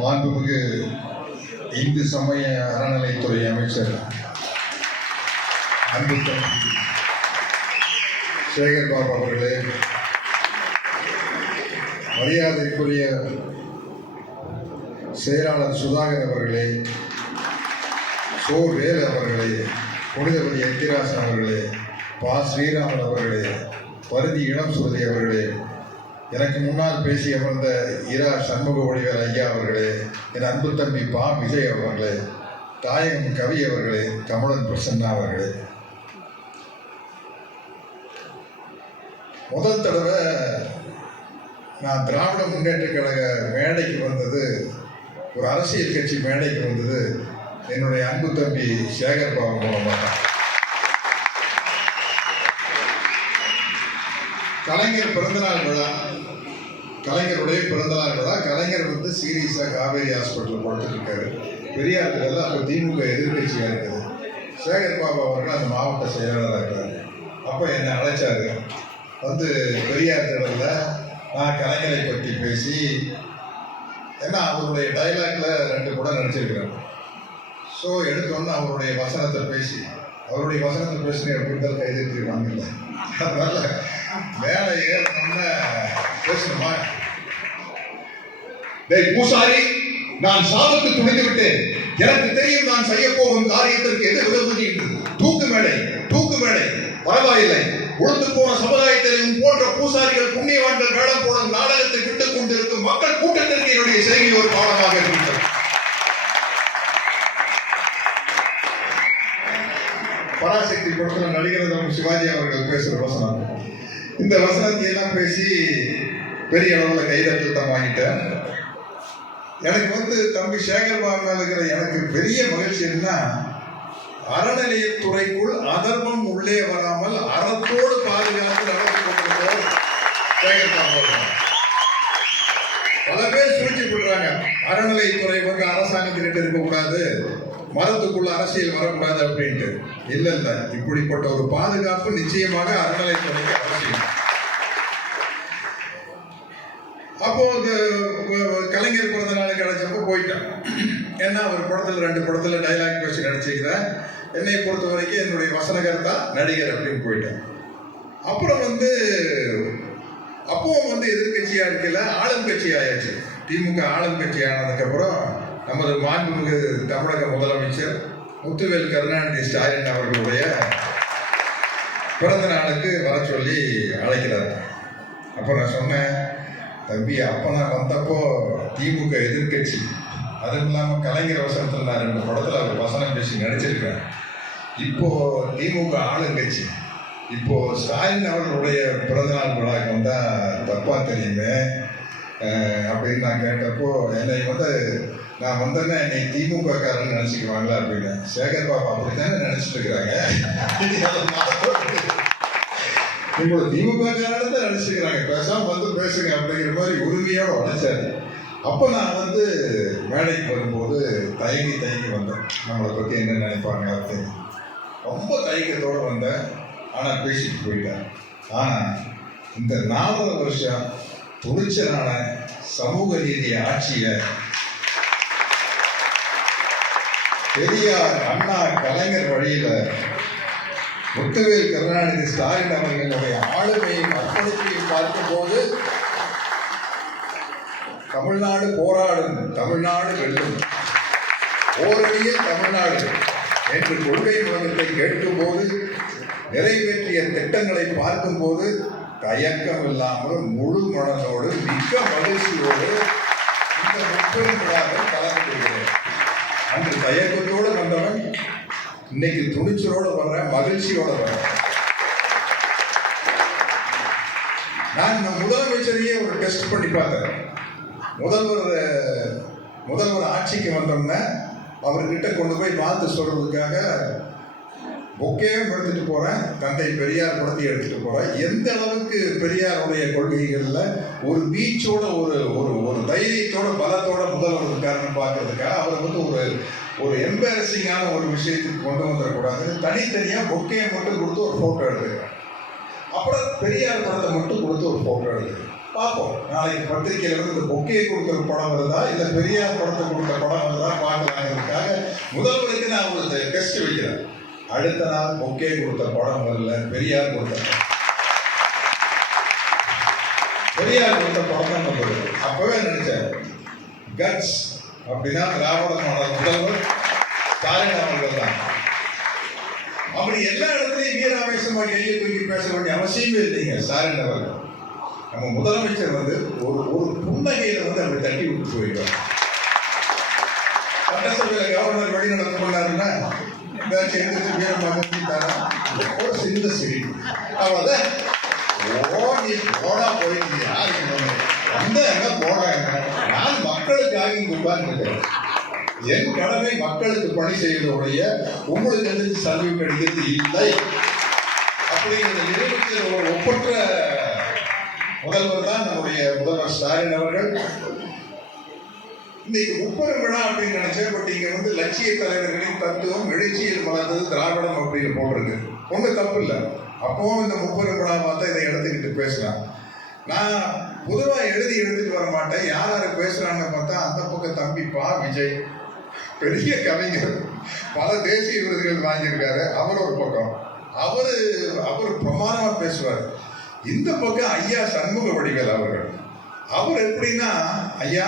மாண்புமிகு இந்து சமய அறநிலைத்துறை அமைச்சர் அன்பு தம்பி சேகர் பாபு அவர்களே, மரியாதைக்குரிய செயலாளர் சுதாகர் அவர்களே, சோ வேல் அவர்களே, புனிதவதி எத்திராசன் அவர்களே, பா ஸ்ரீராமன் அவர்களே, பருதி இளம் சுருதி அவர்களே, எனக்கு முன்னால் பேசி அமர்ந்த இரா சண்முக வடிவேல் ஐயா அவர்களே, என் அன்பு தம்பி பா விஜய் அவர்களே, தாயகம் கவி அவர்களே, கமலன் பிரசன்னா அவர்களே, முதல் தடவை நான் திராவிட முன்னேற்ற கழக மேடைக்கு வந்தது, ஒரு அரசியல் கட்சி மேடைக்கு வந்தது என்னுடைய அன்பு தம்பி சேகர் பாபு மூலமாக. கலைஞர் பிறந்தநாள் விழா, கலைஞருடைய பிறந்தநாள் விழா. கலைஞர் சீரியஸாக காவேரி ஹாஸ்பிட்டலில் படுத்துட்டு இருக்காரு. பெரியார் திடலில் அப்போ திமுக எதிர்கட்சியாக இருக்குது. சேகர் பாபு அவர்கள் அந்த மாவட்ட செயலாளராக இருக்கிறார். அப்போ என்னை அழைச்சாரு. பெரியார் திடலில் நான் கலைஞரை பற்றி பேசி, ஏன்னா அவருடைய டைலாக்ல 2 படம் நடிச்சிருக்கிறேன். ஸோ எடுத்தோன்னு அவருடைய வசனத்தை பேசினேன். எப்படி இருந்தாலும் கைதட்டி வாங்கல. அதனால மேலே ஏறணும்னு பேசணுமா? பூசாரி, நான் சாவுக்கு துணிந்து விட்டேன். எனக்கு தெரியும் நான் செய்ய போகும் காரியத்திற்கு எது உதவுது என்று. தூக்கு மேடை பரவாயில்லை. உழுந்து போன சமுதாயத்திலும் போன்ற பூசாரிகள் புண்ணியவான்கள் வேடம் போடும் நாடகத்தை விட்டுக் கொண்டிருக்கும் மக்கள் கூட்டத்திற்கு என்னுடைய செய்தி ஒரு பாடமாக இருக்கின்றது. பராசக்தி படத்தில் நடிகர் சிவாஜி அவர்கள் பேசுற வசனம், இந்த வசனத்தை எல்லாம் பேசி பெரிய அளவில் கைதட்டல் வாங்கிட்டேன். எனக்கு தம்பி சேகர் பாபு மேல இருக்கிற எனக்கு பெரிய மகிழ்ச்சி என்னன்னா, அறநிலையத்துறைக்குள் அதர்மம் உள்ளே வராமல் அறத்தோடு பாதுகாத்து நடந்து கொண்டிருக்கிறோம் சேகர் பாபு. பல பேர் சூழ்ச்சி பண்றாங்க, அறநிலையத்துறை அரசாங்கத்திட்ட இருக்கக்கூடாது, மதத்துக்குள்ள அரசியல் வரக்கூடாது அப்படின்ட்டு. இல்ல இப்படிப்பட்ட ஒரு பாதுகாப்பு நிச்சயமாக அறநிலையத்துறைக்கு அவசியம். அப்போ கலைஞர் பிறந்த நாள் கிடைச்சப்போ போயிட்டேன். ஏன்னா ஒரு படத்துல 2 படத்துல டைலாக் பேசி நடிச்சுக்கிறேன். என்னை பொறுத்த வரைக்கும் என்னுடைய வசனகர்த்தா நடிகர் அப்படின்னு போயிட்டேன். அப்புறம் அப்பவும் எதிர்கட்சியா இருக்கல, ஆளும் கட்சி ஆயாச்சு. திமுக ஆளும் கட்சி ஆனதுக்கப்புறம் நமது மாண்புமிகு தமிழக முதலமைச்சர் முத்துவேல் கருணாநிதி ஸ்டாலின் அவர்களுடைய பிறந்த நாளுக்கு வர சொல்லி அழைக்கிறார். அப்போ நான் சொன்னேன், தம்பி அப்போ நான் வந்தப்போ திமுக எதிர்கட்சி, அதுவும் இல்லாமல் கலைஞர் வசனத்தில் நான் 2 படத்தில் அவர் வசனம் பேசி நடிச்சிருக்கிறேன். இப்போ திமுக ஆளுங்கட்சி. இப்போ ஸ்டாலின் அவர்களுடைய பிறந்தநாள் விழாக்கு வந்தால் தப்பா தெரியுமே அப்படின்னு நான் கேட்டப்போ, என்னை நான் வந்தேன்னா என்னை திமுக காரன்னு நினைச்சுக்குவாங்களா அப்படின்னு. சேகர் பாபு அப்படித்தானே நினைச்சிட்டு இருக்கிறாங்க, உங்களை திமுக காரன்னு தான் நினைச்சுக்கிறாங்க, பேசாம பேசுங்க அப்படிங்கிற மாதிரி உரிமையோட உழைச்சாரு. அப்போ நான் மேடைக்கு வரும்போது தயங்கி வந்தேன். நம்மளை பற்றி என்ன நினைப்பாங்க அப்படின்னு ரொம்ப தயக்கத்தோடு வந்தேன். ஆனால் பேசிட்டு போயிட்டேன். ஆனால் இந்த 4 வருஷம் துணிச்சலான சமூக நீதி ஆட்சியை பெரியார், அண்ணா, கலைஞர் வழியில முத்துவேல் கருணாநிதி ஸ்டாலின் அவர்களுடைய ஆளுமையும் அர்ப்பணிப்பையும் பார்க்கும்போது, தமிழ்நாடு போராடும், தமிழ்நாடு வெல்லும், ஓரணியில் தமிழ்நாடு என்று கொள்கை முழக்கத்தை கேட்கும்போது, நிறைவேற்றிய திட்டங்களை பார்க்கும்போது தயக்கம் இல்லாமல் முழு மனதோடு மிக்க மகிழ்ச்சியோடு இந்த முப்பெரும் விழாவில் கலந்து கொள்கிறேன். அன்று தயக்கத்தோடு வந்தவன் இன்னைக்கு துணிச்சலோடு வர்றேன், மகிழ்ச்சியோட வர்றேன். நான் இந்த முதலமைச்சரையே ஒரு டெஸ்ட் பண்ணி பார்த்தேன். முதல்வர் ஆட்சிக்கு வந்தோம்னா அவர்கிட்ட கொண்டு போய் பார்த்து சொல்றதுக்காக பொக்கேவும் எடுத்துட்டு போறேன், தந்தை பெரியார் படத்தை எடுத்துட்டு போறேன். எந்த அளவுக்கு பெரியாருடைய கொள்கைகள்ல ஒரு பீச்சோட ஒரு ஒரு ஒரு தைரியத்தோட பலத்தோட முதல்வர் இருக்காருன்னு பார்க்கறதுக்காக அவர் வந்து ஒரு எம்பாரசிங்கான ஒரு விஷயத்துக்கு கொண்டு வந்துடக்கூடாது. தனித்தனியா பொக்கையை மட்டும் கொடுத்து ஒரு போட்டோ எடுத்துக்கிறேன். அப்புறம் பெரியார் படத்தை மட்டும் கொடுத்து ஒரு போட்டோ எடுத்துக்கிறேன். பார்ப்போம், நாளைக்கு பத்திரிகையில வந்து இந்த பொக்கையை கொடுக்குற படம் வருதா இல்ல பெரியார் படத்தை கொடுத்த படம் வருதா பார்க்கலாங்கிறதுக்காக முதல்வருக்கு நான் ஒரு டெஸ்ட் வைக்கிறேன். அடுத்த நாள் பொக்கே கொடுத்த படம் வரல, பெரியார் கொடுத்த படம் தான் வந்தது. அப்பவே நினைச்சேன், கட்ஸ் அப்படின்னா திராவிட மாடல் முதல்வர் ஸ்டாலின் அவர்கள் தான். அப்படி எல்லா இடத்துலையும் வீராவேசமா கையை தூக்கி பேச வேண்டிய அவசியமே இல்லைங்க. ஸ்டாலின் அவர்கள் நம்ம முதலமைச்சர் வந்து ஒரு புன்னகையில வந்து அப்படி தட்டி விட்டு போயிடுவார். சட்டசபையில கவர்னர் வெளிநடப்பு பண்ணாருன்னா ஒரு சின்ன சிரி, அவ்வளவுதான். போனா போயிட்டு யாருக்கு அந்த என்ன போனா என்ன, நான் மக்களுக்காக இங்க உட்கார்ந்துருக்கிறேன். என் கடமை மக்களுக்கு பணி செய்வதுடைய உங்களுக்கு எதிர்த்து சல்வி கிடைக்கிறது இல்லை அப்படிங்கிற நிரூபிக்கிற ஒரு ஒப்பற்ற முதல்வர் தான் நம்முடைய முதல்வர் ஸ்டாலின் அவர்கள். இன்னைக்கு 30 விழா அப்படின்னு நினைச்சேன். பட் இங்க வந்து லட்சிய தலைவர்களின் தத்துவம் எழுச்சியில் மலர்ந்தது திராவிடம் அப்படின்னு போட்டிருக்கு. ஒன்றும் தப்பு இல்லை. அப்பவும் இந்த 30 விழா பார்த்தா இதை எடுத்துக்கிட்டு பேசலாம். நான் பொதுவாக எடுத்துட்டு வர மாட்டேன். யார் யார் பேசுறான்னு பார்த்தா அந்த பக்கம் தம்பிப்பா விஜய், பெரிய கவிஞர், பல தேசிய விருதுகள் வாங்கியிருக்காரு. அவர் ஒரு பக்கம், அவர் பிரமாணமா பேசுவார். இந்த பக்கம் ஐயா சண்முக வடிவேல் அவர்கள். அவர் எப்படின்னா, ஐயா